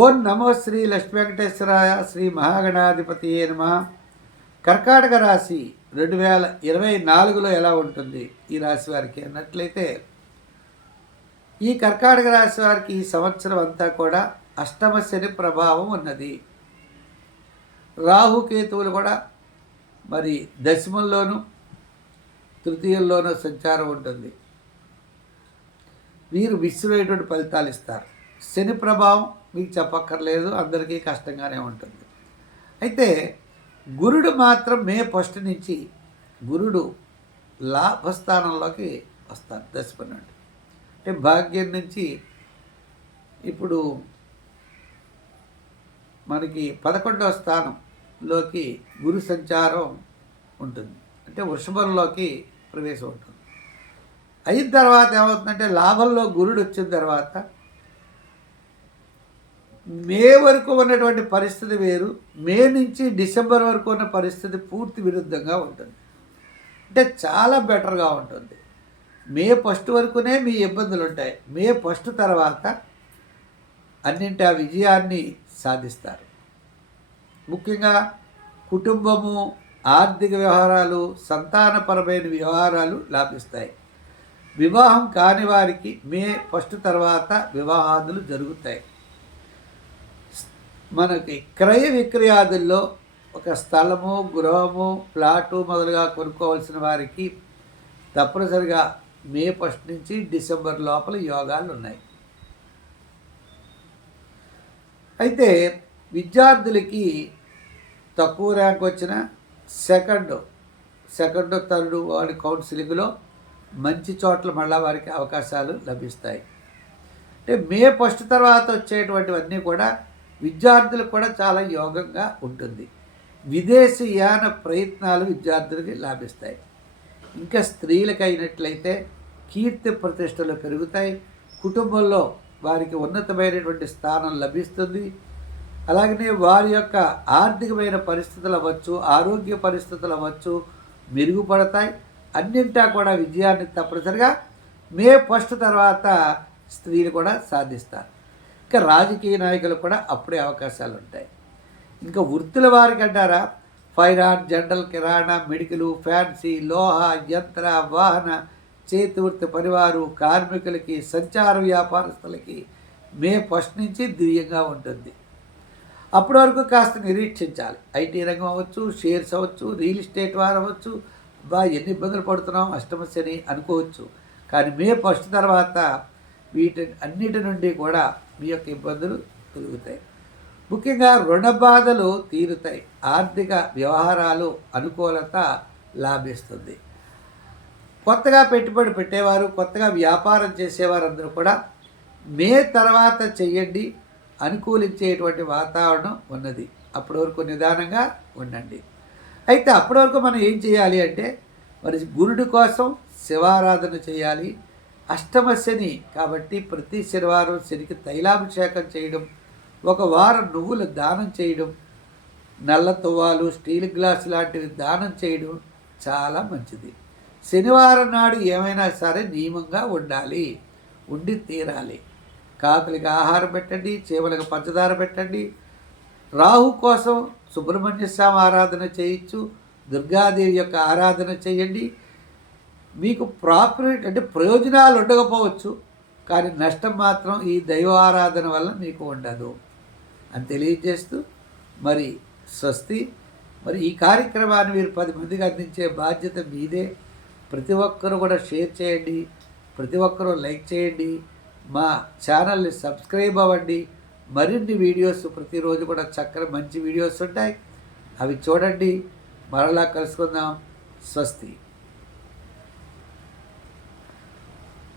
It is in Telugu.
ఓం నమో శ్రీ లక్ష్మీ వెంకటేశ్వరాయ శ్రీ మహాగణాధిపతి నమ. కర్కాటక రాశి రెండు వేల ఇరవై నాలుగులో ఎలా ఉంటుంది? ఈ రాశి వారికి అన్నట్లయితే ఈ కర్కాటక రాశి వారికి ఈ సంవత్సరం అంతా కూడా అష్టమ శని ప్రభావం ఉన్నది. రాహుకేతువులు కూడా మరి దశమంలోనూ తృతీయంలోనూ సంచారం ఉంటుంది. వీరు విశ్వమైనటువంటి ఫలితాలు ఇస్తారు. శని ప్రభావం మీకు చెప్పక్కర్లేదు అందరికీ కష్టంగానే ఉంటుంది. అయితే గురుడు మాత్రం మే ఫస్ట్ నుంచి గురుడు లాభస్థానంలోకి వస్తారు దశపన్నెండు. అంటే భాగ్యం నుంచి ఇప్పుడు మనకి పదకొండవ స్థానంలోకి గురు సంచారం ఉంటుంది. అంటే వృషభంలోకి ప్రవేశం ఉంటుంది. అయిన తర్వాత ఏమవుతుందంటే లాభంలో గురుడు వచ్చిన తర్వాత మే వరకు ఉన్నటువంటి పరిస్థితి వేరు. మే నుంచి డిసెంబర్ వరకు ఉన్న పరిస్థితి పూర్తి విరుద్ధంగా ఉంటుంది. అంటే చాలా బెటర్గా ఉంటుంది. మే ఫస్ట్ వరకునే మీ ఇబ్బందులు ఉంటాయి. మే ఫస్ట్ తర్వాత అన్నింటి ఆ విజయాన్ని సాధిస్తారు. ముఖ్యంగా కుటుంబము ఆర్థిక వ్యవహారాలు సంతానపరమైన వ్యవహారాలు లాభిస్తాయి. వివాహం కాని వారికి మే ఫస్ట్ తర్వాత వివాహాదులు జరుగుతాయి. మనకి క్రయ విక్రయాదుల్లో ఒక స్థలము గృహము ప్లాటు మొదలుగా కొనుక్కోవాల్సిన వారికి తప్పనిసరిగా మే ఫస్ట్ నుంచి డిసెంబర్ లోపల యోగాలు ఉన్నాయి. అయితే విద్యార్థులకి తక్కువ ర్యాంక్ వచ్చిన సెకండ్ సెకండ్ థర్డ్ వాడి కౌన్సిలింగ్లో మంచి చోట్ల మళ్ళా వారికి అవకాశాలు లభిస్తాయి. అంటే మే ఫస్ట్ తర్వాత వచ్చేటువంటివన్నీ కూడా విద్యార్థులకు కూడా చాలా యోగంగా ఉంటుంది. విదేశీయాన ప్రయత్నాలు విద్యార్థులకి లాభిస్తాయి. ఇంకా స్త్రీలకు అయినట్లయితే కీర్తి ప్రతిష్టలు పెరుగుతాయి. కుటుంబంలో వారికి ఉన్నతమైనటువంటి స్థానం లభిస్తుంది. అలాగనే వారి యొక్క ఆర్థికమైన పరిస్థితులు అవ్వచ్చు ఆరోగ్య పరిస్థితులు అవ్వచ్చు మెరుగుపడతాయి. అన్నింటా కూడా విజయాన్ని తప్పనిసరిగా మే ఫస్ట్ తర్వాత స్త్రీలు కూడా సాధిస్తారు. ఇంకా రాజకీయ నాయకులు కూడా అప్పుడే అవకాశాలు ఉంటాయి. ఇంకా వృత్తుల వారికి అంటారా ఫైనాన్స్ జనరల్ కిరాణా మెడికల్ ఫ్యాన్సీ లోహ యంత్ర వాహన చేతి వృత్తి పరివారు కార్మికులకి సంచార వ్యాపారస్తులకి మే ఫస్ట్ నుంచి దివ్యంగా ఉంటుంది. అప్పటి వరకు కాస్త నిరీక్షించాలి. ఐటీ రంగం అవ్వచ్చు షేర్స్ అవ్వచ్చు రియల్ ఎస్టేట్ వారు అవ్వచ్చు బా ఎన్ని ఇబ్బందులు పడుతున్నాం అష్టమస్య అని అనుకోవచ్చు. కానీ మే ఫస్ట్ తర్వాత వీటి అన్నిటి నుండి కూడా మీ యొక్క ఇబ్బందులు తొలుగుతాయి. ముఖ్యంగా రుణ బాధలు తీరుతాయి. ఆర్థిక వ్యవహారాలు అనుకూలత లాభిస్తుంది. కొత్తగా పెట్టుబడి పెట్టేవారు కొత్తగా వ్యాపారం చేసేవారందరూ కూడా మే తర్వాత చెయ్యండి అనుకూలించేటువంటి వాతావరణం ఉన్నది. అప్పటి వరకు నిదానంగా ఉండండి. అయితే అప్పటి వరకు మనం ఏం చేయాలి అంటే మరి గురుడి కోసం శివారాధన చేయాలి అష్టమ శని కాబట్టి ప్రతి శనివారం శనికి తైలాభిషేకం చేయడం ఒక వారం నువ్వులు దానం చేయడం నల్ల తువ్వాలు స్టీల్ గ్లాస్ లాంటివి దానం చేయడం చాలా మంచిది. శనివారం నాడు ఏమైనా సరే నియమంగా ఉండాలి ఉండి తీరాలి. కాకులకి ఆహారం పెట్టండి చేపలకు పంచదార పెట్టండి. రాహు కోసం సుబ్రహ్మణ్య స్వామి ఆరాధన చేయొచ్చు దుర్గాదేవి యొక్క ఆరాధన చేయండి. మీకు ప్రాఫిట్ అంటే ప్రయోజనాలు ఉండకపోవచ్చు కానీ నష్టం మాత్రం ఈ దైవ ఆరాధన వల్ల మీకు ఉండదు. అని తెలియజేస్తూ మరి స్వస్తి మరి ఈ కార్యక్రమాన్ని మీరు పది మందికి అందించే బాధ్యత మీదే. ప్రతి ఒక్కరూ కూడా షేర్ చేయండి ప్రతి ఒక్కరూ లైక్ చేయండి మా ఛానల్ని సబ్స్క్రైబ్ అవ్వండి. మరిన్ని వీడియోస్ ప్రతిరోజు కూడా చక్కని మంచి వీడియోస్ ఉంటాయి. అవి చూడండి. మరలా కలుసుకుందాం. స్వస్తి.